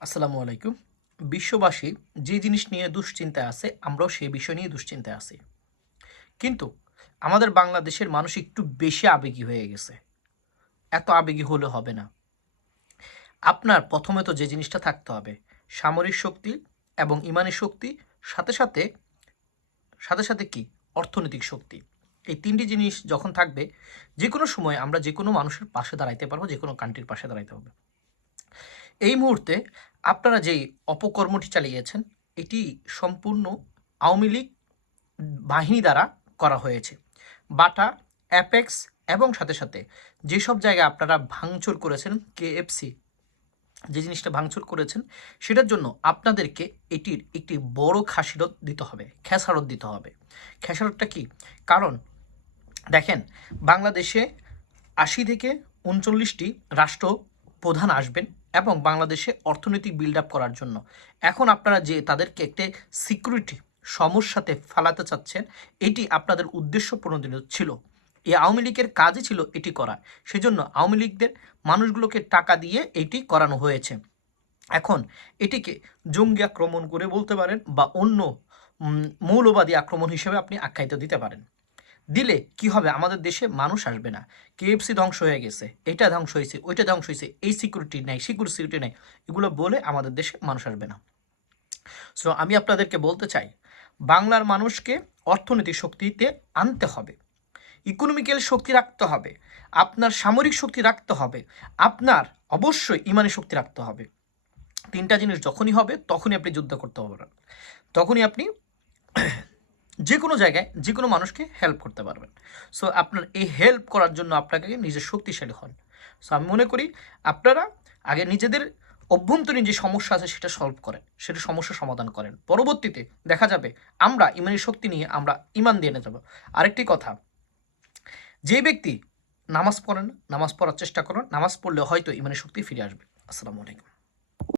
আসসালামু আলাইকুম। বিশ্ববাসী যে জিনিস নিয়ে দুশ্চিন্তায় আছে, আমরাও সেই বিষয় নিয়ে দুশ্চিন্তায় আছি। কিন্তু আমাদের বাংলাদেশের মানুষ একটু বেশি আবেগী হয়ে গেছে। এত আবেগী হলে হবে না। আপনার প্রথমে তো যে জিনিসটা থাকতে হবে, সামরিক শক্তি এবং ইমানি শক্তি, সাথে সাথে সাথে সাথে কি? অর্থনৈতিক শক্তি। এই তিনটি জিনিস যখন থাকবে যে কোনো সময় আমরা যে কোনো মানুষের পাশে দাঁড়াইতে পারব যে কোনো কান্ট্রির পাশে দাঁড়াইতে হবে। এই মুহূর্তে আপনারা যেই অপকর্মটি চালিয়েছেন, এটি সম্পূর্ণ আওয়ামী লীগ বাহিনী দ্বারা করা হয়েছে। বাটা, অ্যাপেক্স এবং সাথে সাথে যেসব জায়গায় আপনারা ভাঙচুর করেছেন, কেএফসি, যে জিনিসটা ভাঙচুর করেছেন, সেটার জন্য আপনাদেরকে এটির একটি বড় খাসিরত দিতে হবে, খেসারত দিতে হবে। খেসারতটা কি? কারণ দেখেন, বাংলাদেশে আশি থেকে উনচল্লিশটি রাষ্ট্র প্রধান আসবেন এবং বাংলাদেশে অর্থনৈতিক বিল্ড আপ করার জন্য। এখন আপনারা যে তাদেরকে একটি সিকিউরিটি সমস্যাতে ফালাতে চাচ্ছেন, এটি আপনাদের উদ্দেশ্য প্রণোদিত ছিল। এই আওয়ামী লীগের কাজই ছিল এটি করা। সেজন্য আওয়ামী লীগদের মানুষগুলোকে টাকা দিয়ে এটি করানো হয়েছে। এখন এটিকে জঙ্গি আক্রমণ করে বলতে পারেন বা অন্য মৌলবাদী আক্রমণ হিসেবে আপনি আখ্যায়িত দিতে পারেন। দিলে কি হবে? আমাদের দেশে মানুষ আসবে না। কেএফসি ধ্বংস হয়ে গেছে। এটা ধ্বংস হয়েছে, ওইটা ধ্বংস হয়েছে, এই সিকিউরিটি নেই সিকিউর সিকিউরিটি নেই। এগুলো বলে আমাদের দেশে মানুষ আসবে না। সো আমি আপনাদেরকে বলতে চাই, বাংলার মানুষকে অর্থনৈতিক শক্তিতে আনতে হবে। ইকোনমিক্যাল শক্তি রাখতে হবে। আপনার সামরিক শক্তি রাখতে হবে। আপনার অবশ্যই ইমানি শক্তি রাখতে হবে। তিনটা জিনিস যখনই হবে, তখনই আপনি যুদ্ধ করতে পারবেন তখনই আপনি যে কোনো জায়গায় যে কোনো মানুষকে হেল্প করতে পারবেন। সো আপনার এই হেল্প করার জন্য আপনাকে নিজে শক্তিশালী হন। সো আমি মনে করি আপনারা আগে নিজেদের অভ্যন্তরীণ যে সমস্যা আছে সেটা সলভ করেন, সেটা সমস্যা সমাধান করেন। পরবর্তীতে দেখা যাবে আমরা ইমানি শক্তি নিয়ে আমরা ইমান দিয়ে নিয়ে যাব। আরেকটি কথা, যে ব্যক্তি নামাজ পড়েন, নামাজ পড়ার চেষ্টা করেন, নামাজ পড়লে হয়তো ইমানি শক্তি ফিরে আসবে। আসসালামু আলাইকুম।